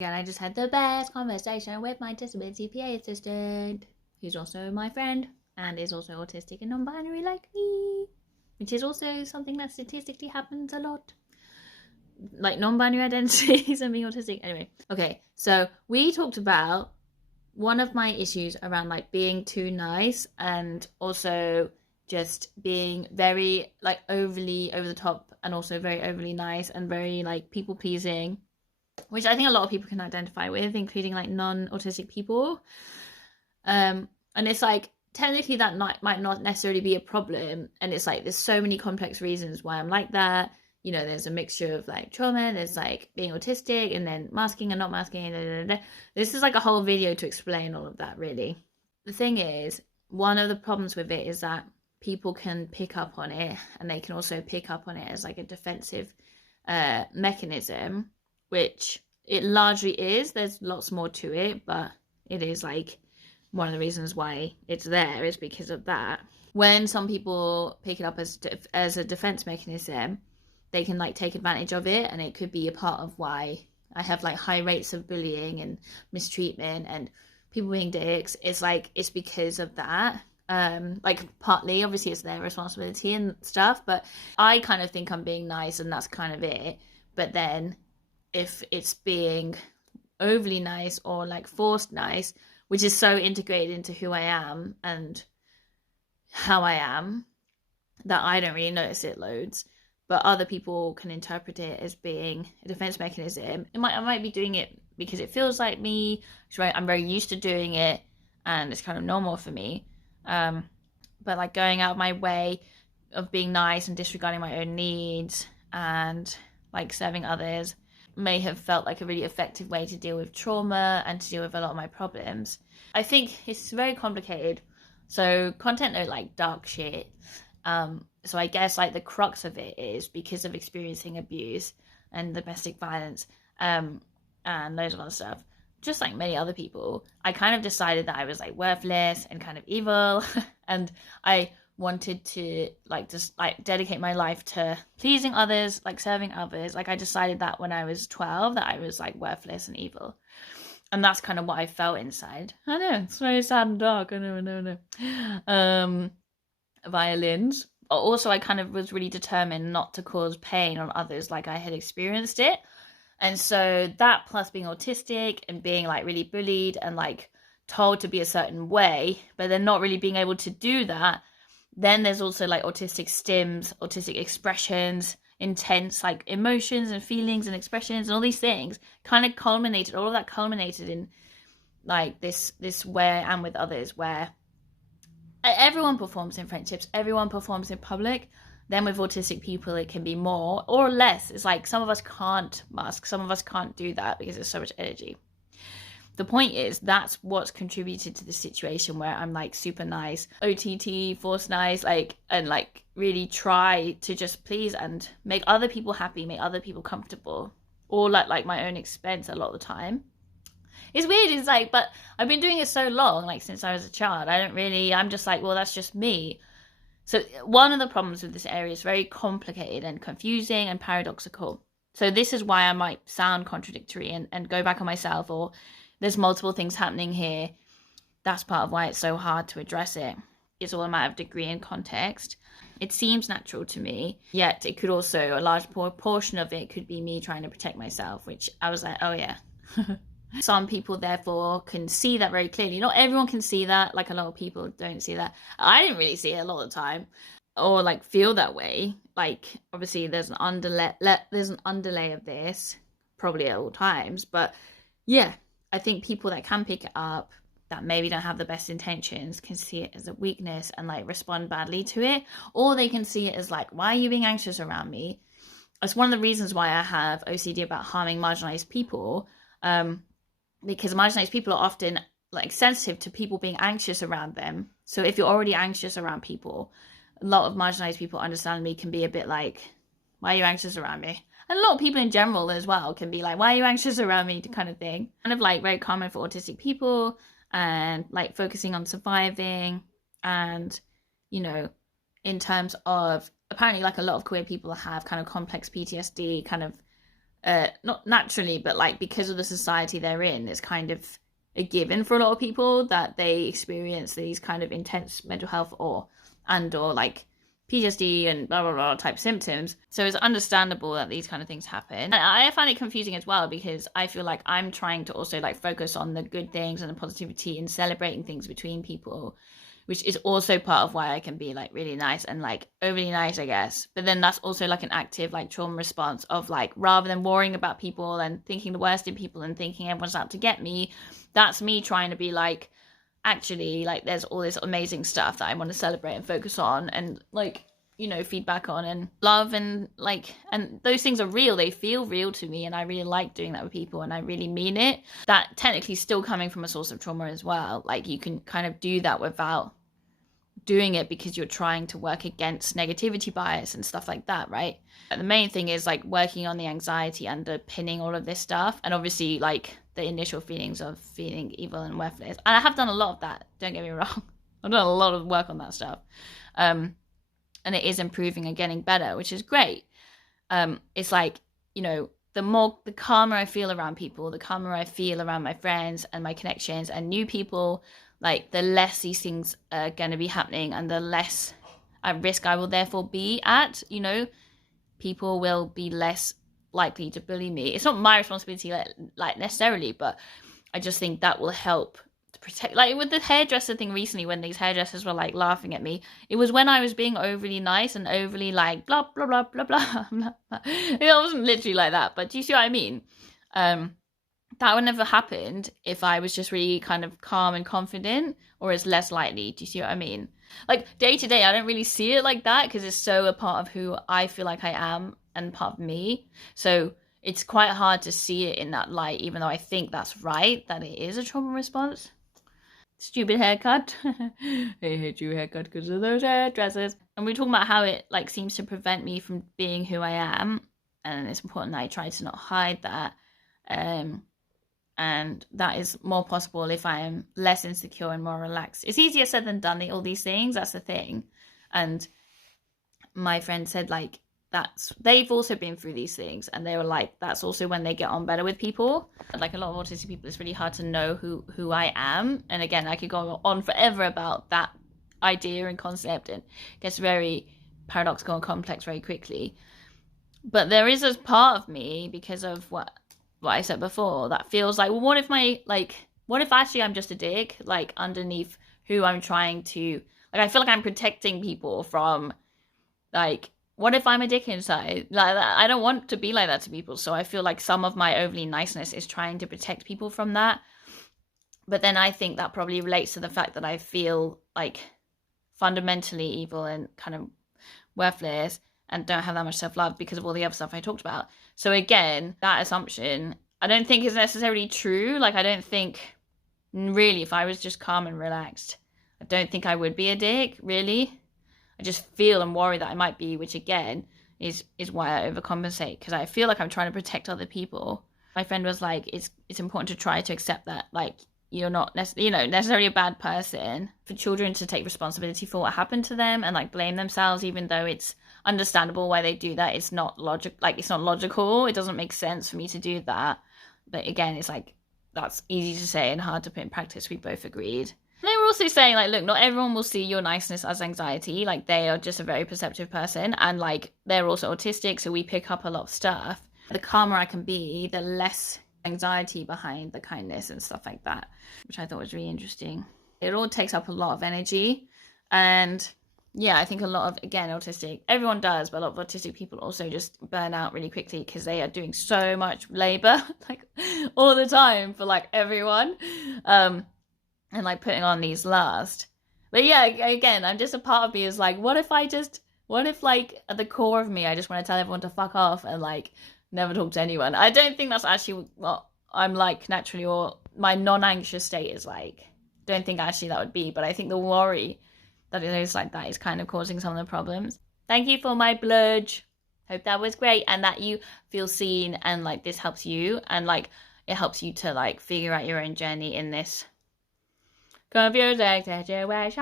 Again, I just had the best conversation with my disability PA assistant, who's also my friend and is also autistic and non-binary like me, which is also something that statistically happens a lot. Like non-binary identities and being autistic. Anyway, okay, so we talked about one of my issues around like being too nice and also just being very like overly over the top and also very overly nice and very like people pleasing, which I think a lot of people can identify with, including like non-autistic people. And it's like technically that might not necessarily be a problem, and it's like there's so many complex reasons why I'm like that. You know, there's a mixture of like trauma, there's like being autistic, and then masking and not masking. This is like a whole video to explain all of that, really. The thing is, one of the problems with it is that people can pick up on it, and they can also pick up on it as like a defensive mechanism, which it largely is. There's lots more to it, but it is like one of the reasons why it's there is because of that. When some people pick it up as a defense mechanism, they can like take advantage of it, and it could be a part of why I have like high rates of bullying and mistreatment and people being dicks. It's like it's because of that. Like partly obviously it's their responsibility and stuff, but I kind of think I'm being nice and that's kind of it. But then if it's being overly nice or like forced nice, which is so integrated into who I am and how I am that I don't really notice it loads, but other people can interpret it as being a defense mechanism. I might be doing it because it feels like me, right? I'm very used to doing it and it's kind of normal for me. But like going out of my way of being nice and disregarding my own needs and like serving others may have felt like a really effective way to deal with trauma and to deal with a lot of my problems. I think it's very complicated. So content are like dark shit. So I guess like the crux of it is because of experiencing abuse and domestic violence, and loads of other stuff, just like many other people, I kind of decided that I was like worthless and kind of evil and I wanted to like just like dedicate my life to pleasing others, like serving others. Like I decided that when I was 12 that I was like worthless and evil. And that's kind of what I felt inside. I know, it's very sad and dark. I know. Violins. Also, I kind of was really determined not to cause pain on others like I had experienced it. And so that plus being autistic and being like really bullied and like told to be a certain way, but then not really being able to do that. Then there's also like autistic stims, autistic expressions, intense like emotions and feelings and expressions and all these things kind of culminated, all of that culminated in like this way I am with others, where everyone performs in friendships, everyone performs in public. Then with autistic people, it can be more or less. It's like some of us can't mask, some of us can't do that because there's so much energy. The point is that's what's contributed to the situation where I'm like super nice, OTT, force nice, like, and like really try to just please and make other people happy, make other people comfortable, all at like my own expense a lot of the time. It's weird, it's like, but I've been doing it so long, like since I was a child. I'm just like, well, that's just me. So one of the problems with this area is very complicated and confusing and paradoxical. So this is why I might sound contradictory and go back on myself, or there's multiple things happening here. That's part of why it's so hard to address it. It's all a matter of degree and context. It seems natural to me, yet it could also, a large portion of it could be me trying to protect myself, which I was like, oh yeah. Some people therefore can see that very clearly. Not everyone can see that, like a lot of people don't see that. I didn't really see it a lot of the time or like feel that way. Like obviously there's an underlay of this probably at all times, but yeah, I think people that can pick it up that maybe don't have the best intentions can see it as a weakness and like respond badly to it, or they can see it as like, why are you being anxious around me? That's one of the reasons why I have OCD about harming marginalized people, because marginalized people are often like sensitive to people being anxious around them. So if you're already anxious around people, a lot of marginalized people understandably can be a bit like, why are you anxious around me? And a lot of people in general as well can be like, why are you anxious around me, kind of thing. Kind of like very common for autistic people, and like focusing on surviving. And, you know, in terms of apparently like a lot of queer people have kind of complex PTSD, kind of not naturally, but like because of the society they're in, it's kind of a given for a lot of people that they experience these kind of intense mental health or like PTSD and blah blah blah type symptoms. So it's understandable that these kind of things happen. And I find it confusing as well because I feel like I'm trying to also like focus on the good things and the positivity and celebrating things between people, which is also part of why I can be like really nice and like overly nice, I guess. But then that's also like an active like trauma response of like, rather than worrying about people and thinking the worst in people and thinking everyone's out to get me, that's me trying to be like, actually, like there's all this amazing stuff that I want to celebrate and focus on and like, you know, feedback on and love, and like, and those things are real, they feel real to me, and I really like doing that with people and I really mean it. That technically still coming from a source of trauma as well. Like you can kind of do that without doing it because you're trying to work against negativity bias and stuff like that, right? But the main thing is like working on the anxiety underpinning all of this stuff, and obviously like the initial feelings of feeling evil and worthless. And I have done a lot of that, don't get me wrong. I've done a lot of work on that stuff, and it is improving and getting better, which is great. It's like, you know, the calmer I feel around people, the calmer I feel around my friends and my connections and new people, like the less these things are going to be happening and the less at risk I will therefore be at, you know, people will be less likely to bully me. It's not my responsibility like necessarily, but I just think that will help to protect, like with the hairdresser thing recently, when these hairdressers were like laughing at me, it was when I was being overly nice and overly like blah blah blah blah blah. It wasn't literally like that, but do you see what I mean? That would never happened if I was just really kind of calm and confident, or it's less likely. Do you see what I mean? Like day to day, I don't really see it like that because it's so a part of who I feel like I am and part of me. So it's quite hard to see it in that light, even though I think that's right, that it is a trauma response. Stupid haircut. I hate your haircut because of those hairdressers. And we're talking about how it like seems to prevent me from being who I am, and it's important that I try to not hide that. And that is more possible if I am less insecure and more relaxed. It's easier said than done, all these things, that's the thing. And my friend said like they've also been through these things, and they were like, that's also when they get on better with people. Like a lot of autistic people, it's really hard to know who I am. And again, I could go on forever about that idea and concept, and it gets very paradoxical and complex very quickly. But there is a part of me, because of what I said before, that feels like, well, what if actually I'm just a dick, like underneath who I'm trying to, like, I feel like I'm protecting people from, like, what if I'm a dick inside? Like, I don't want to be like that to people. So I feel like some of my overly niceness is trying to protect people from that. But then I think that probably relates to the fact that I feel like fundamentally evil and kind of worthless and don't have that much self-love because of all the other stuff I talked about. So again, that assumption, I don't think is necessarily true. Like, I don't think, really, if I was just calm and relaxed, I don't think I would be a dick, really. I just feel and worry that I might be, which again is why I overcompensate, because I feel like I'm trying to protect other people. My friend was like, it's important to try to accept that, like, you're not necessarily a bad person. For children to take responsibility for what happened to them and like blame themselves, even though it's understandable why they do that, it's not logical. It doesn't make sense for me to do that. But again, it's like, that's easy to say and hard to put in practice. We both agreed. They were also saying, like, look, not everyone will see your niceness as anxiety. Like, they are just a very perceptive person, and like they're also autistic, so we pick up a lot of stuff. The calmer I can be, the less anxiety behind the kindness and stuff like that, which I thought was really interesting. It all takes up a lot of energy, and yeah, I think a lot of, again, autistic, everyone does, but a lot of autistic people also just burn out really quickly because they are doing so much labor, like all the time for like everyone, and like putting on these last. But yeah, again, I'm just, a part of me is like, what if like at the core of me, I just want to tell everyone to fuck off and like never talk to anyone. I don't think that's actually what I'm like naturally, or my non-anxious state is like. Don't think actually that would be, but I think the worry that it is like that is kind of causing some of the problems. Thank you for my bludge. Hope that was great, and that you feel seen, and like this helps you, and like it helps you to like figure out your own journey in this confusing situation.